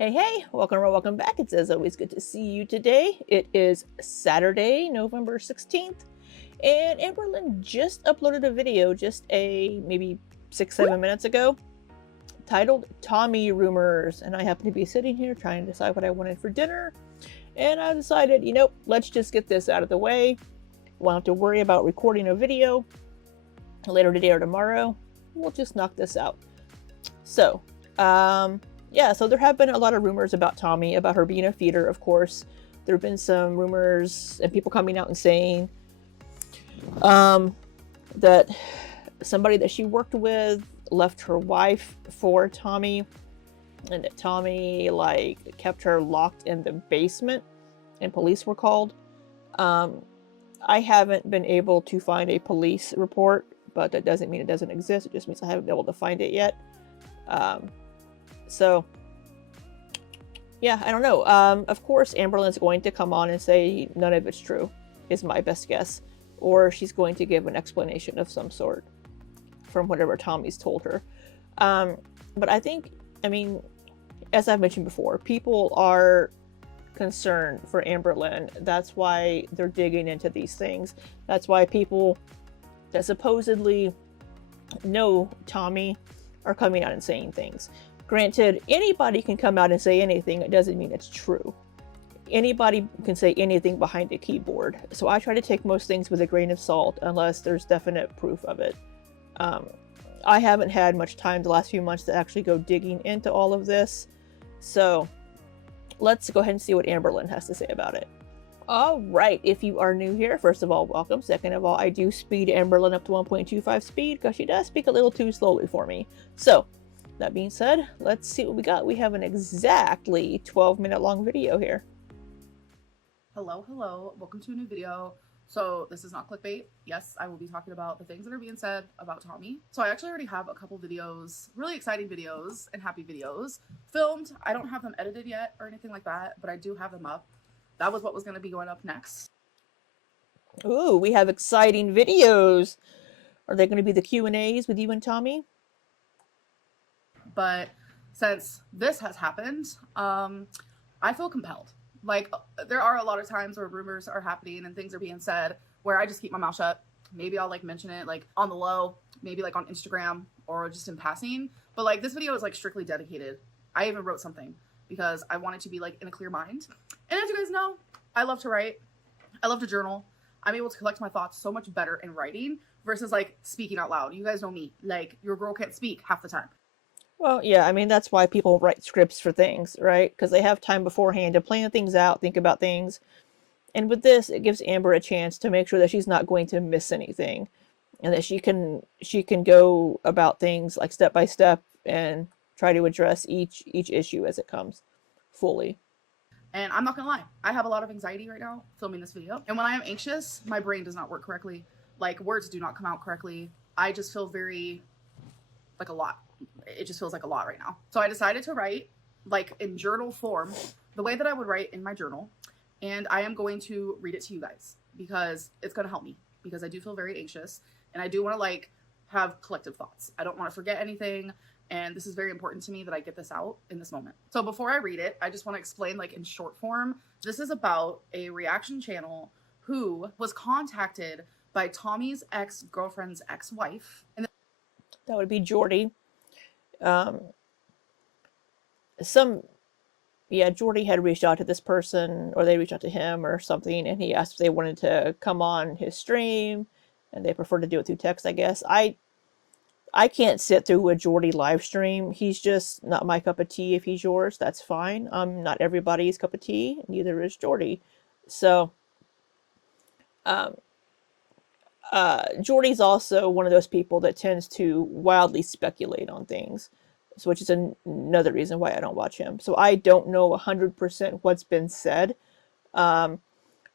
Hey, hey, welcome or welcome back. It's as always good to see you today. It is Saturday, November 16th, and Amberlynn just uploaded a video just maybe 6-7 minutes ago titled Tommy Rumors. And I happen to be sitting here trying to decide what I wanted for dinner. And I decided, let's just get this out of the way. Won't have to worry about recording a video later today or tomorrow. We'll just knock this out. So, yeah, so there have been a lot of rumors about Tommy, about her being a feeder, of course. There have been some rumors and people coming out and saying that somebody that she worked with left her wife for Tommy, and that Tommy, kept her locked in the basement and police were called. I haven't been able to find a police report, but that doesn't mean it doesn't exist. It just means I haven't been able to find it yet. So, yeah, I don't know. Of course, Amberlyn's going to come on and say none of it's true, is my best guess. Or she's going to give an explanation of some sort from whatever Tommy's told her. But I think, as I've mentioned before, people are concerned for Amberlynn. That's why they're digging into these things. That's why people that supposedly know Tommy are coming out and saying things. Granted, anybody can come out and say anything. It doesn't mean it's true. Anybody can say anything behind a keyboard. So I try to take most things with a grain of salt unless there's definite proof of it. I haven't had much time the last few months to actually go digging into all of this. So let's go ahead and see what Amberlynn has to say about it. All right, if you are new here, first of all, welcome. Second of all, I do speed Amberlynn up to 1.25 speed because she does speak a little too slowly for me. So, that being said, let's see what we got. We have an exactly 12-minute long video here. Hello, welcome to a new video. So this is not clickbait. Yes, I will be talking about the things that are being said about Tommy. So I actually already have a couple videos, really exciting videos and happy videos filmed. I don't have them edited yet or anything like that, but I do have them up. That was what was going to be going up next. Ooh, we have exciting videos. Are they going to be the Q&As with you and Tommy? But since this has happened, I feel compelled. Like, there are a lot of times where rumors are happening and things are being said where I just keep my mouth shut. Maybe I'll mention it on the low, maybe on Instagram or just in passing. But this video is strictly dedicated. I even wrote something because I wanted to be in a clear mind. And as you guys know, I love to write. I love to journal. I'm able to collect my thoughts so much better in writing versus speaking out loud. You guys know me. Your girl can't speak half the time. Well, yeah, that's why people write scripts for things, right? Because they have time beforehand to plan things out, think about things. And with this, it gives Amber a chance to make sure that she's not going to miss anything, and that she can go about things step by step and try to address each issue as it comes fully. And I'm not gonna lie, I have a lot of anxiety right now filming this video. And when I am anxious, my brain does not work correctly. Words do not come out correctly. I just feel very a lot. It just feels like a lot right now. So I decided to write in journal form, the way that I would write in my journal. And I am going to read it to you guys because it's going to help me, because I do feel very anxious and I do want to have collective thoughts. I don't want to forget anything. And this is very important to me that I get this out in this moment. So before I read it, I just want to explain in short form. This is about a reaction channel who was contacted by Tommy's ex-girlfriend's ex-wife. And that would be Jordy. Jordy had reached out to this person, or they reached out to him or something, and he asked if they wanted to come on his stream, and they prefer to do it through text, I guess. I can't sit through a Jordy live stream. He's just not my cup of tea. If he's yours, that's fine. I'm not everybody's cup of tea. Neither is Jordy. So, Jordy's also one of those people that tends to wildly speculate on things, which is another reason why I don't watch him. So I don't know 100% what's been said. But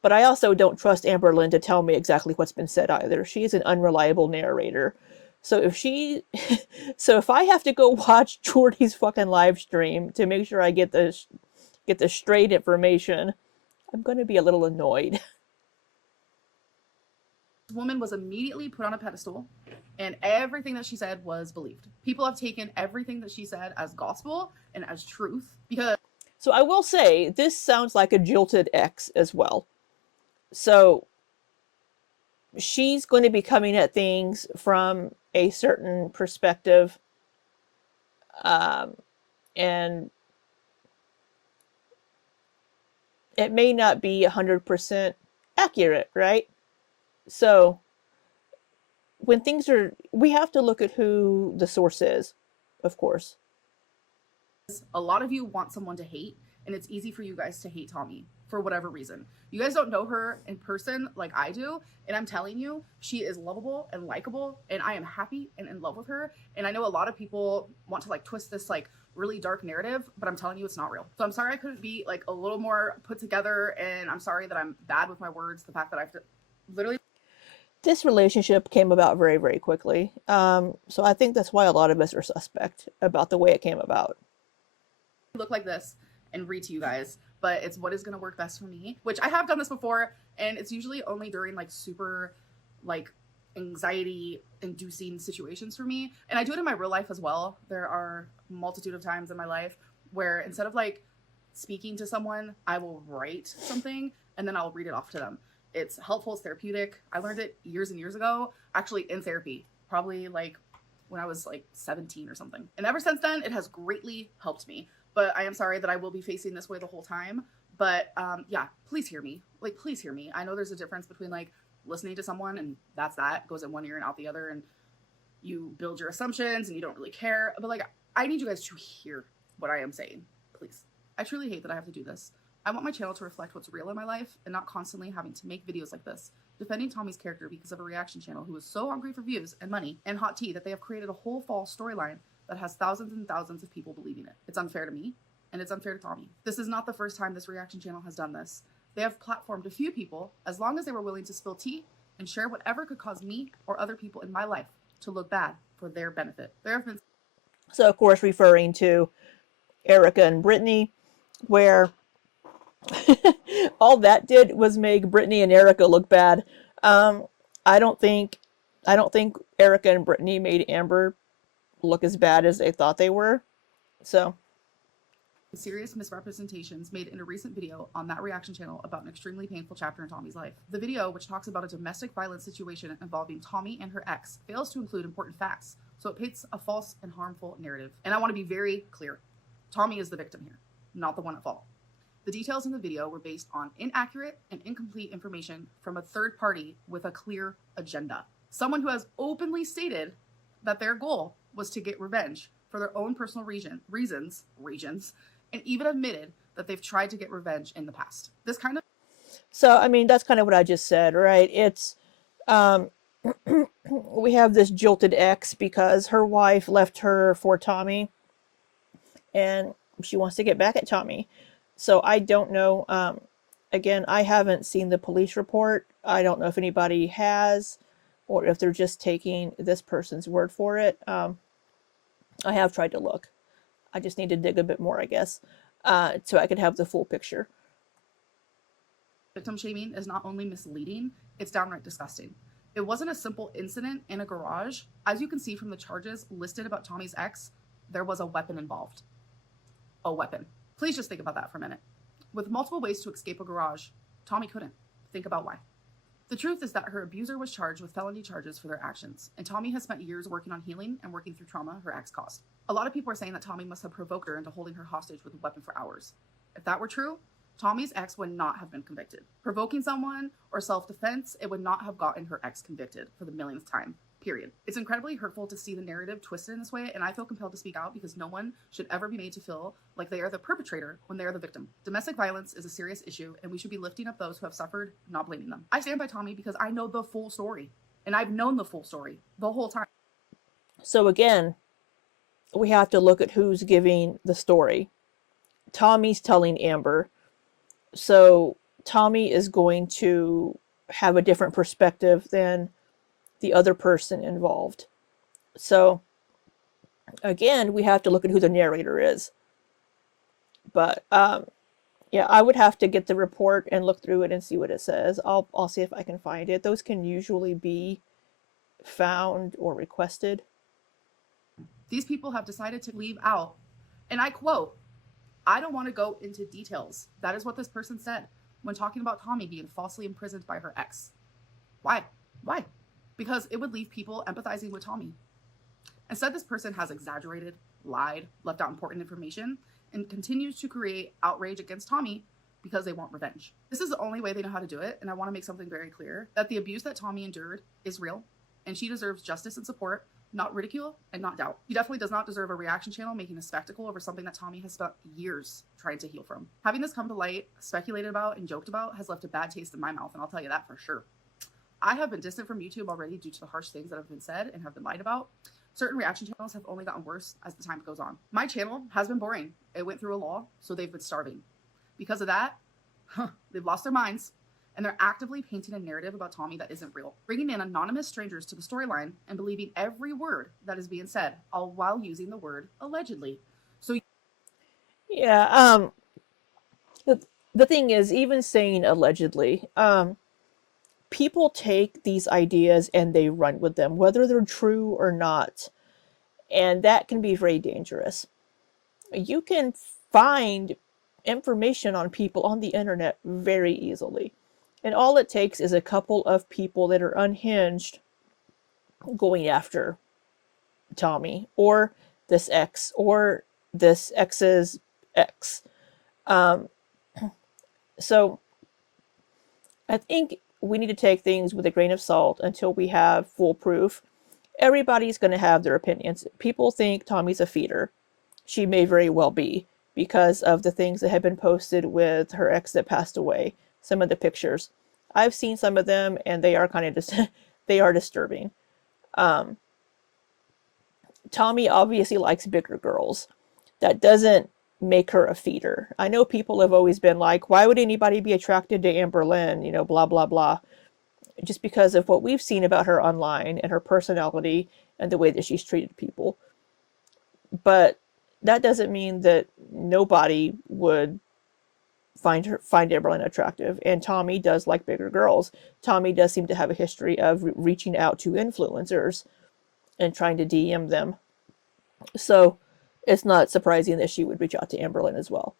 I also don't trust Amberlynn to tell me exactly what's been said either. She's an unreliable narrator. So if I have to go watch Jordy's fucking live stream to make sure I get the straight information, I'm going to be a little annoyed. This woman was immediately put on a pedestal and everything that she said was believed. People have taken everything that she said as gospel and as truth because So I will say this sounds like a jilted ex as well. So she's going to be coming at things from a certain perspective, um, and it may not be 100% accurate, right? So when things are, we have to look at who the source is, of course. A lot of you want someone to hate, and it's easy for you guys to hate Tommy for whatever reason. You guys don't know her in person like I do, and I'm telling you, she is lovable and likable, and I am happy and in love with her. And I know a lot of people want to like twist this like really dark narrative, but I'm telling you it's not real. So I'm sorry I couldn't be like a little more put together, and I'm sorry that I'm bad with my words. The fact that I've literally This relationship came about very, very quickly. So I think that's why a lot of us are suspect about the way it came about. look like this and read to you guys, but it's what is going to work best for me, which I have done this before, and it's usually only during like super like anxiety inducing situations for me, and I do it in my real life as well. There are a multitude of times in my life where instead of like speaking to someone, I will write something and then I'll read it off to them. It's helpful, it's therapeutic. I learned it years and years ago, actually in therapy, probably like when I was like 17 or something, and ever since then it has greatly helped me. But I am sorry that I will be facing this way the whole time. But yeah, please hear me. Like, please hear me. I know there's a difference between like listening to someone and that goes in one ear and out the other, and you build your assumptions and you don't really care. But like, I need you guys to hear what I am saying, please. I truly hate that I have to do this. I want my channel to reflect what's real in my life and not constantly having to make videos like this, defending Tommy's character because of a reaction channel who is so hungry for views and money and hot tea that they have created a whole false storyline that has thousands and thousands of people believing it. It's unfair to me, and it's unfair to Tommy. This is not the first time this reaction channel has done this. They have platformed a few people as long as they were willing to spill tea and share whatever could cause me or other people in my life to look bad for their benefit. There have been So, of course, referring to Erica and Brittany, where all that did was make Brittany and Erica look bad. Um, I don't think, I don't think Erica and Brittany made Amber look as bad as they thought they were. So, serious misrepresentations made in a recent video on that reaction channel about an extremely painful chapter in Tommy's life. The video, which talks about a domestic violence situation involving Tommy and her ex, fails to include important facts, so it paints a false and harmful narrative. And I want to be very clear. Tommy is the victim here, not the one at fault. The details in the video were based on inaccurate and incomplete information from a third party with a clear agenda. Someone who has openly stated that their goal was to get revenge for their own personal reasons, and even admitted that they've tried to get revenge in the past. This kind of so I mean, that's kind of what I just said, right? It's um, we have this jilted ex because her wife left her for Tommy, and she wants to get back at Tommy. So I don't know. Again, I haven't seen the police report. I don't know if anybody has, or if they're just taking this person's word for it. I have tried to look. I just need to dig a bit more, I guess, so I could have the full picture. victim shaming is not only misleading, it's downright disgusting. It wasn't a simple incident in a garage. As you can see from the charges listed about Tommy's ex, there was a weapon involved. A weapon. Please just think about that for a minute. With multiple ways to escape a garage, Tommy couldn't. Think about why. The truth is that her abuser was charged with felony charges for their actions, and Tommy has spent years working on healing and working through trauma her ex caused. A lot of people are saying that Tommy must have provoked her into holding her hostage with a weapon for hours. If that were true, Tommy's ex would not have been convicted. Provoking someone or self-defense, it would not have gotten her ex convicted for the millionth time. Period. It's incredibly hurtful to see the narrative twisted in this way, and I feel compelled to speak out because no one should ever be made to feel like they are the perpetrator when they are the victim. Domestic violence is a serious issue, and we should be lifting up those who have suffered, not blaming them. I stand by Tommy because I know the full story, and I've known the full story the whole time. So again, we have to look at who's giving the story. Tommy's telling Amber, so Tommy is going to have a different perspective than the other person involved. So again, we have to look at who the narrator is. But yeah, I would have to get the report and look through it and see what it says. I'll see if I can find it. Those can usually be found or requested. These people have decided to leave out, and I quote, I don't want to go into details. That is what this person said when talking about Tommy being falsely imprisoned by her ex. Why? Why? Because it would leave people empathizing with Tommy. Instead, this person has exaggerated, lied, left out important information, and continues to create outrage against Tommy because they want revenge. This is the only way they know how to do it, and I want to make something very clear that the abuse that Tommy endured is real, and she deserves justice and support, not ridicule and not doubt. She definitely does not deserve a reaction channel making a spectacle over something that Tommy has spent years trying to heal from. Having this come to light, speculated about, and joked about has left a bad taste in my mouth, and I'll tell you that for sure. I have been distant from YouTube already due to the harsh things that have been said and have been lied about. Certain reaction channels have only gotten worse as the time goes on. My channel has been boring. It went through a law, so they've been starving. Because of that, they've lost their minds, and they're actively painting a narrative about Tommy that isn't real, bringing in anonymous strangers to the storyline and believing every word that is being said, all while using the word allegedly. So Yeah, the thing is, even saying allegedly, people take these ideas and they run with them, whether they're true or not. And that can be very dangerous. You can find information on people on the internet very easily. And all it takes is a couple of people that are unhinged going after Tommy or this ex or this ex's ex. Um, so I think we need to take things with a grain of salt until we have full proof. Everybody's going to have their opinions. People think Tommy's a feeder. She may very well be because of the things that have been posted with her ex that passed away. Some of the pictures. I've seen some of them and they are kind of they are disturbing. Um, Tommy obviously likes bigger girls. That doesn't make her a feeder. I know people have always been like, why would anybody be attracted to Amberlynn? You know, blah, blah, blah. Just because of what we've seen about her online and her personality and the way that she's treated people. But that doesn't mean that nobody would find Amberlynn attractive. And Tommy does like bigger girls. Tommy does seem to have a history of reaching out to influencers and trying to DM them. So it's not surprising that she would reach out to Amberlynn as well.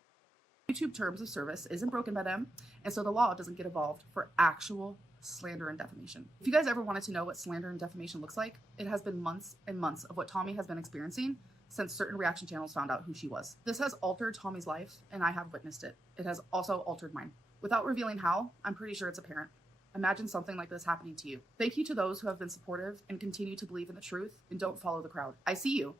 YouTube terms of service isn't broken by them, and so the law doesn't get involved for actual slander and defamation. If you guys ever wanted to know what slander and defamation looks like, it has been months and months of what Tommy has been experiencing since certain reaction channels found out who she was. This has altered Tommy's life, and I have witnessed it. It has also altered mine. Without revealing how, I'm pretty sure it's apparent. Imagine something like this happening to you. Thank you to those who have been supportive and continue to believe in the truth and don't follow the crowd. I see you,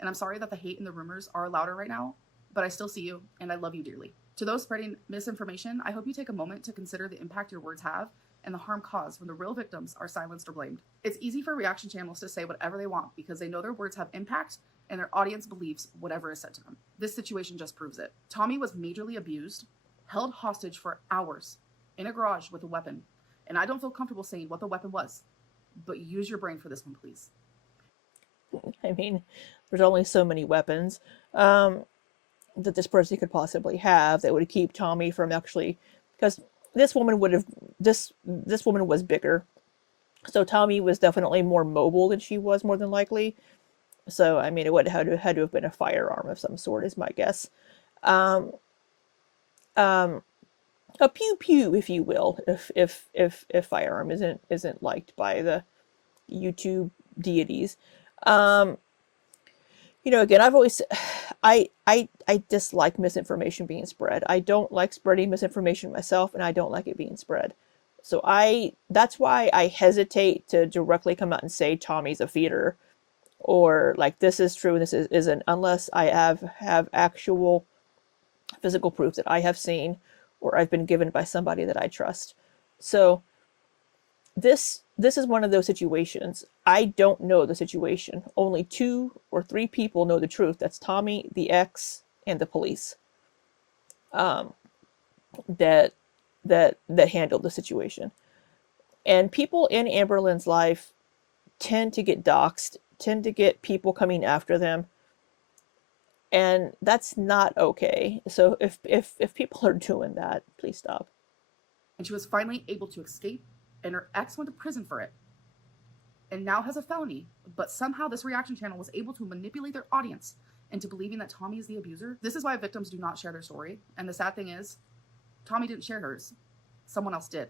and I'm sorry that the hate and the rumors are louder right now, but I still see you, and I love you dearly. To those spreading misinformation, I hope you take a moment to consider the impact your words have and the harm caused when the real victims are silenced or blamed. It's easy for reaction channels to say whatever they want because they know their words have impact and their audience believes whatever is said to them. This situation just proves it. Tommy was majorly abused, held hostage for hours in a garage with a weapon, and I don't feel comfortable saying what the weapon was, but use your brain for this one, please. I mean, there's only so many weapons that this person could possibly have that would keep Tommy from actually, because this woman would have this woman was bigger, so Tommy was definitely more mobile than she was, more than likely. So I mean, it would have had to have been a firearm of some sort, is my guess. Um, um, a pew pew, if you will, if firearm isn't liked by the YouTube deities. Um, again, I've always, I dislike misinformation being spread. I don't like spreading misinformation myself, and I don't like it being spread. So that's why I hesitate to directly come out and say Tommy's a feeder, or like this is true and this isn't, unless I have actual physical proof that I have seen or I've been given by somebody that I trust. So this is one of those situations. I don't know the situation. Only 2 or 3 people know the truth. That's Tommy, the ex, and the police. Um, that handled the situation. And people in Amberlynn's life tend to get doxxed, tend to get people coming after them, and that's not okay. So if people are doing that, please stop. And she was finally able to escape, and her ex went to prison for it and now has a felony. But somehow this reaction channel was able to manipulate their audience into believing that Tommy is the abuser. This is why victims do not share their story. And the sad thing is, Tommy didn't share hers. Someone else did.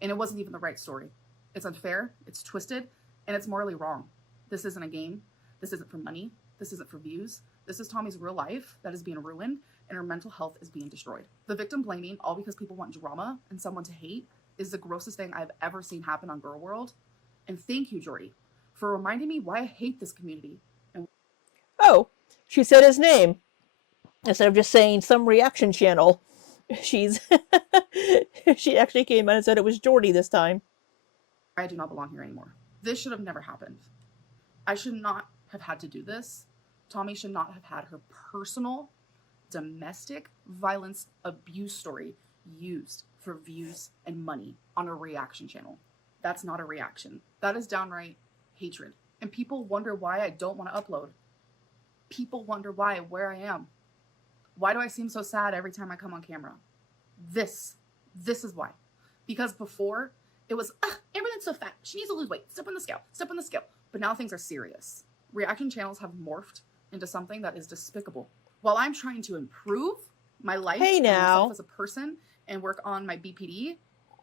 And it wasn't even the right story. It's unfair, it's twisted, and it's morally wrong. This isn't a game. This isn't for money. This isn't for views. This is Tommy's real life that is being ruined, and her mental health is being destroyed. The victim blaming all because people want drama and someone to hate is the grossest thing I've ever seen happen on Girl World. And thank you, Jordy, for reminding me why I hate this community. Oh, she said his name instead of just saying some reaction channel. She's she actually came out and said it was Jordy this time. I do not belong here anymore. This should have never happened. I should not have had to do this. Tommy should not have had her personal domestic violence abuse story used for views and money on a reaction channel. That's not a reaction. That is downright hatred. And people wonder why I don't want to upload. People wonder why, where I am. Why do I seem so sad every time I come on camera? This is why. Because before, it was, Amberlynn's so fat. She needs to lose weight. Step on the scale. Step on the scale. But now things are serious. Reaction channels have morphed into something that is despicable. While I'm trying to improve my life and myself as a person and work on my BPD,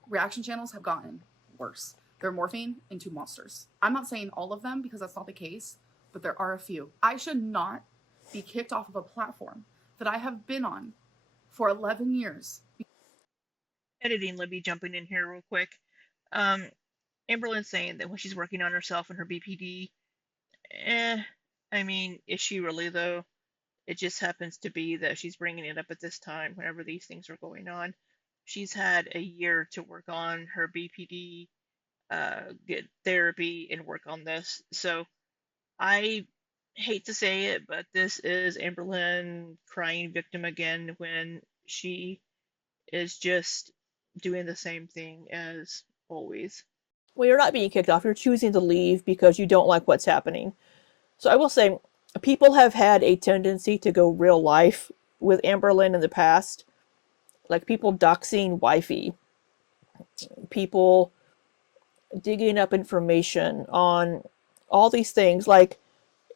reaction channels have gotten worse. They're morphing into monsters. I'm not saying all of them because that's not the case, but there are a few. I should not be kicked off of a platform that I have been on for 11 years. Editing Libby jumping in here real quick. Amberlynn saying that when she's working on herself and her BPD, I mean, is she really though? It just happens to be that she's bringing it up at this time whenever these things are going on. She's had a year to work on her BPD, get therapy, and work on this. So I hate to say it, but this is Amberlynn crying victim again when she is just doing the same thing as always. Well, you're not being kicked off. You're choosing to leave because you don't like what's happening. So I will say, people have had a tendency to go real life with Amberlynn in the past. Like people doxing wifey. People digging up information on all these things, like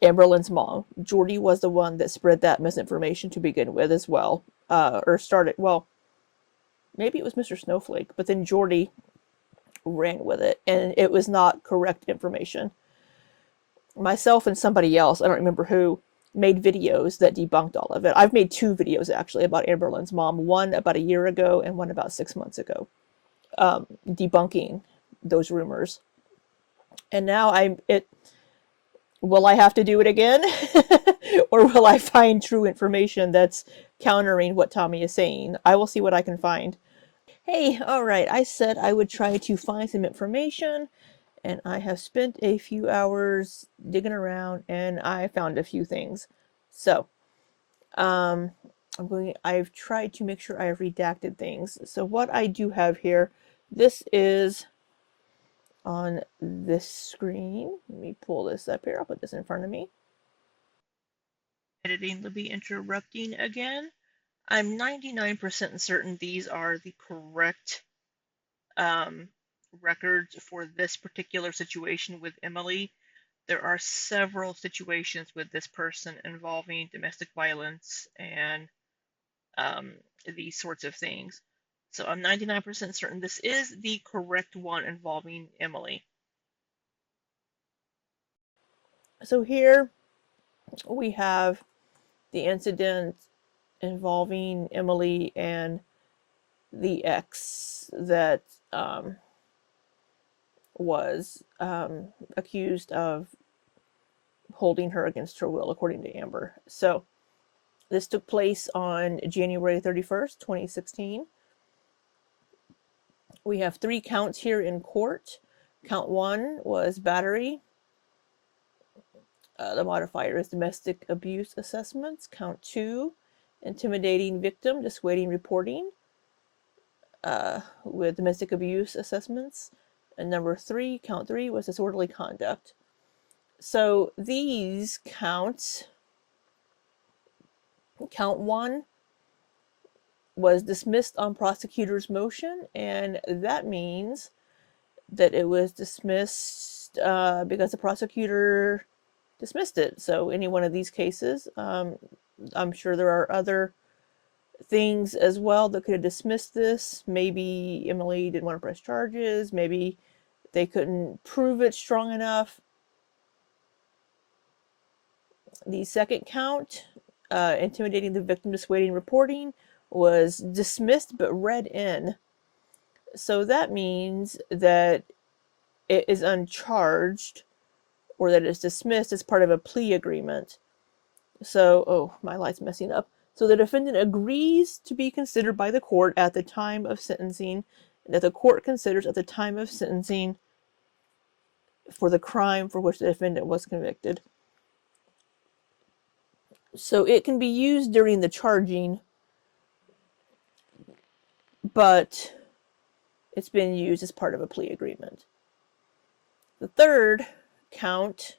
Amberlynn's mom. Jordy was the one that spread that misinformation to begin with as well. Or started, well, maybe it was Mr. Snowflake, but then Jordy ran with it, and it was not correct information. Myself and somebody else, I don't remember who, made videos that debunked all of it. I've made 2 videos actually about Amberlynn's mom, one about a year ago and one about 6 months ago, debunking those rumors. And now will I have to do it again? Or will I find true information that's countering what Tommy is saying? I will see what I can find. Hey, alright, I said I would try to find some information, and I have spent a few hours digging around, and I found a few things. So, I've tried to make sure I have redacted things. So what I do have here, this is on this screen. Let me pull this up here. I'll put this in front of me. Editing Libby interrupting again. I'm 99% certain these are the correct records for this particular situation with Emily. There are several situations with this person involving domestic violence and these sorts of things. So I'm 99% certain this is the correct one involving Emily. So here we have the incident involving Emily and the ex that was accused of holding her against her will, according to Amber. So this took place on January 31st, 2016. We have 3 counts here in court. Count 1 was battery. The modifier is domestic abuse assessments. Count 2, intimidating victim, dissuading reporting with domestic abuse assessments. And number 3, count 3, was disorderly conduct. So these counts, count 1 was dismissed on prosecutor's motion, and that means that it was dismissed because the prosecutor dismissed it. So any one of these cases, I'm sure there are other things as well that could have dismissed this. Maybe Emily didn't want to press charges. Maybe they couldn't prove it strong enough. The second count, intimidating the victim, dissuading reporting, was dismissed but read in. So that means that it is uncharged or that it's dismissed as part of a plea agreement. So, oh, my light's messing up. So the defendant agrees to be considered by the court at the time of sentencing, and that the court considers at the time of sentencing for the crime for which the defendant was convicted. So it can be used during the charging, but it's been used as part of a plea agreement. The third count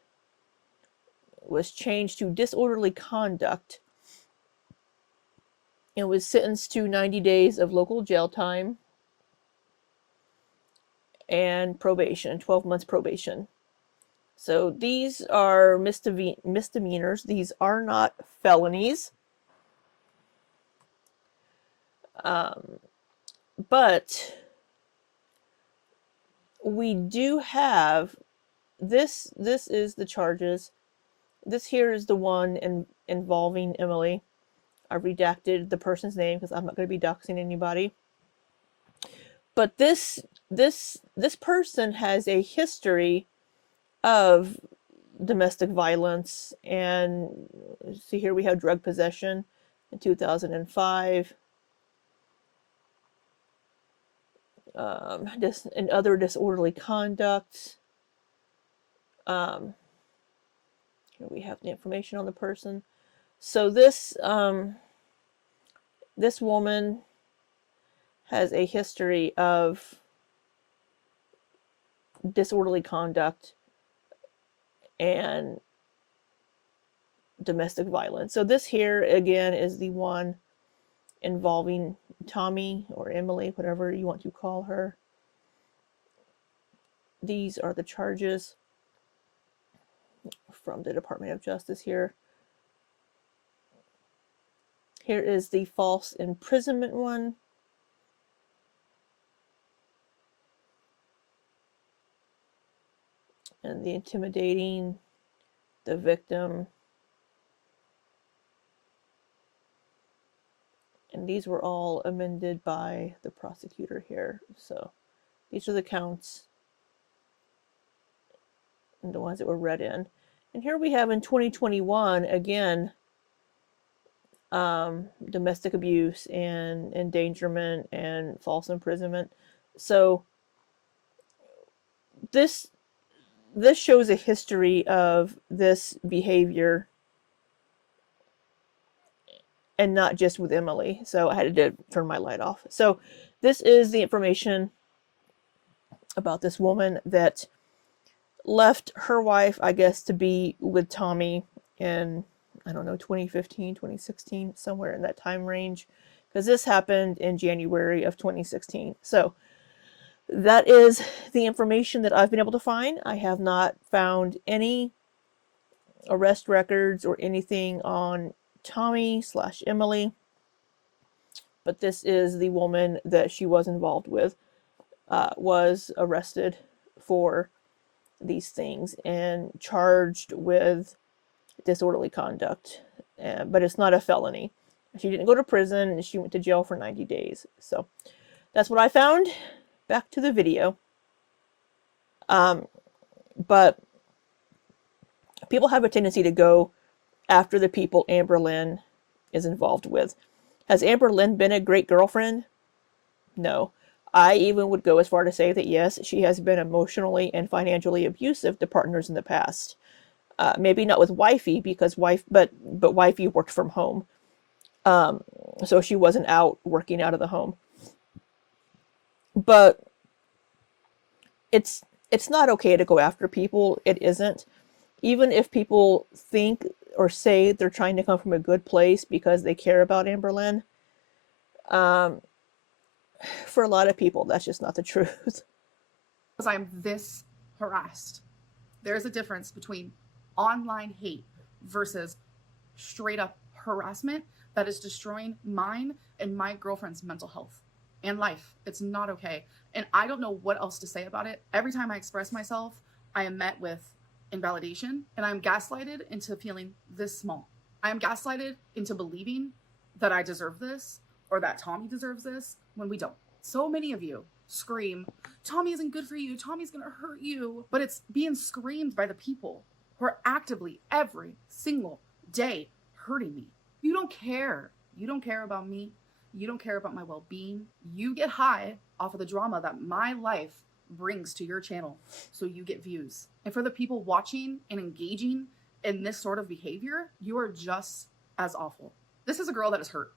was changed to disorderly conduct and was sentenced to 90 days of local jail time and probation, 12 months probation. So these are misdemeanors. These are not felonies. But we do have this is the charges. This here is the one involving Emily. I redacted the person's name because I'm not going to be doxing anybody. But this person has a history of domestic violence, and see here we have drug possession in 2005, and other disorderly conduct. Here we have the information on the person. So this this woman has a history of disorderly conduct and domestic violence. So this here again is the one involving Tommy or Emily, whatever you want to call her. These are the charges from the Department of Justice here. Here is the false imprisonment one. And the intimidating the victim. And these were all amended by the prosecutor here. So these are the counts and the ones that were read in. And here we have in 2021, again, domestic abuse and endangerment and false imprisonment. So this shows a history of this behavior and not just with Emily. So I had to turn my light off. So this is the information about this woman that left her wife, I guess, to be with Tommy in, I don't know, 2015, 2016, somewhere in that time range, because this happened in January of 2016. So that is the information that I've been able to find. I have not found any arrest records or anything on Tommy/Emily, but this is the woman that she was involved with, was arrested for these things and charged with disorderly conduct, but it's not a felony. She didn't go to prison, and she went to jail for 90 days. So that's what I found. Back to the video. But people have a tendency to go after the people Amberlynn is involved with. Has Amberlynn been a great girlfriend? No. I even would go as far to say that yes, she has been emotionally and financially abusive to partners in the past. Maybe not with wifey, because but wifey worked from home, so she wasn't out working out of the home. But it's not okay to go after people. It isn't. Even if people think or say they're trying to come from a good place because they care about Amberlynn, for a lot of people, that's just not the truth. Because I'm this harassed. There's a difference between online hate versus straight up harassment that is destroying mine and my girlfriend's mental health and life. It's not okay. And I don't know what else to say about it. Every time I express myself, I am met with invalidation, and I'm gaslighted into feeling this small. I am gaslighted into believing that I deserve this or that Tommy deserves this when we don't. So many of you scream, Tommy isn't good for you, Tommy's gonna hurt you. But it's being screamed by the people who are actively every single day hurting me. You don't care. You don't care about me. You don't care about my well-being. You get high off of the drama that my life brings to your channel, so you get views. And for the people watching and engaging in this sort of behavior, you are just as awful. This is a girl that is hurt.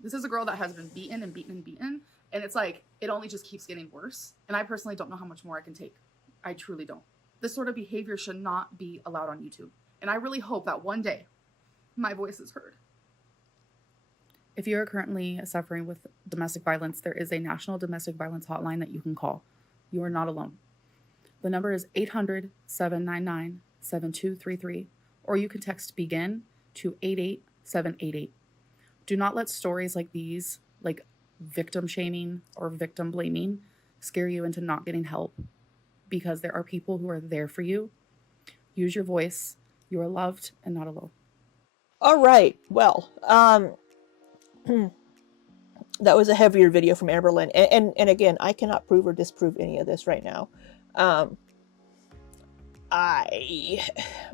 This is a girl that has been beaten and beaten and beaten. And it's like, it only just keeps getting worse. And I personally don't know how much more I can take. I truly don't. This sort of behavior should not be allowed on YouTube. And I really hope that one day my voice is heard. If you are currently suffering with domestic violence, there is a national domestic violence hotline that you can call. You are not alone. The number is 800-799-7233, or you can text BEGIN to 88788. Do not let stories like these, like victim shaming or victim blaming, scare you into not getting help, because there are people who are there for you. Use your voice. You are loved and not alone. All right. Well, that was a heavier video from Amberlynn. And again, I cannot prove or disprove any of this right now. I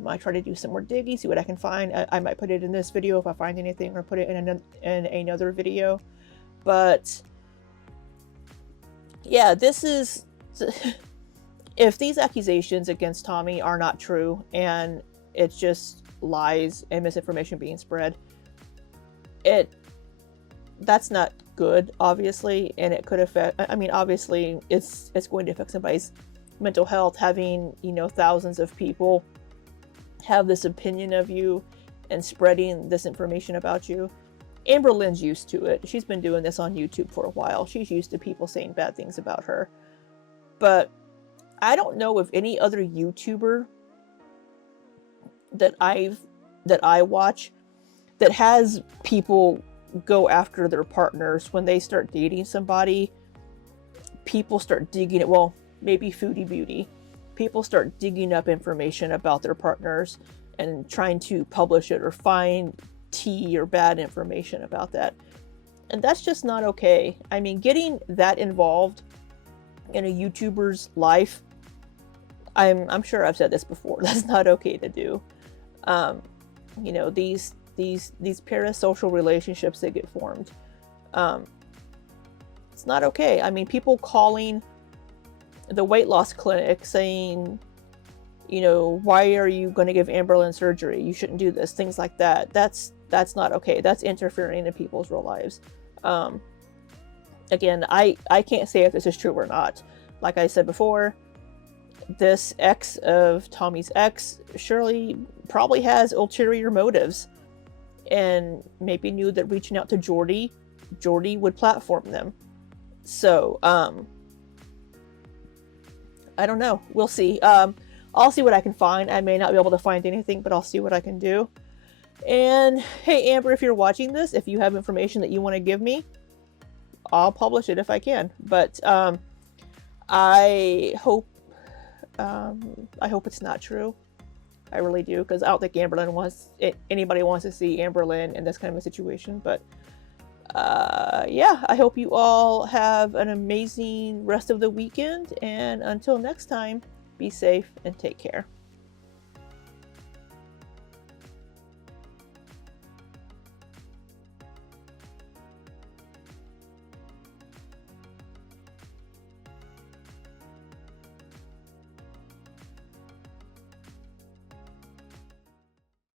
might try to do some more digging, see what I can find. I might put it in this video if I find anything, or put it in another video. But yeah, this is... If these accusations against Tommy are not true, and it's just lies and misinformation being spread, that's not good, obviously, and it could affect, I mean, obviously it's going to affect somebody's mental health, having, you know, thousands of people have this opinion of you and spreading this information about you. Amberlynn's used to it. She's been doing this on YouTube for a while. She's used to people saying bad things about her. But I don't know of any other YouTuber that I watch that has people go after their partners when they start dating somebody. People start digging it. Well, maybe Foodie Beauty. People start digging up information about their partners and trying to publish it or find tea or bad information about that. And that's just not okay. I mean, getting that involved in a YouTuber's life, I'm sure I've said this before, that's not okay to do. You know, these parasocial relationships that get formed, it's not okay. I mean, people calling the weight loss clinic saying, you know, why are you going to give Amberlynn surgery? You shouldn't do this. Things like that. That's not okay. That's interfering in people's real lives. Again, I can't say if this is true or not. Like I said before, this ex of Tommy's ex surely probably has ulterior motives, and maybe knew that reaching out to Jordy would platform them. So, I don't know. We'll see. I'll see what I can find. I may not be able to find anything, but I'll see what I can do. And hey, Amber, if you're watching this, if you have information that you want to give me, I'll publish it if I can. But I hope it's not true. I really do, because I don't think anybody wants to see Amberlynn in this kind of a situation. But yeah, I hope you all have an amazing rest of the weekend, and until next time, be safe and take care.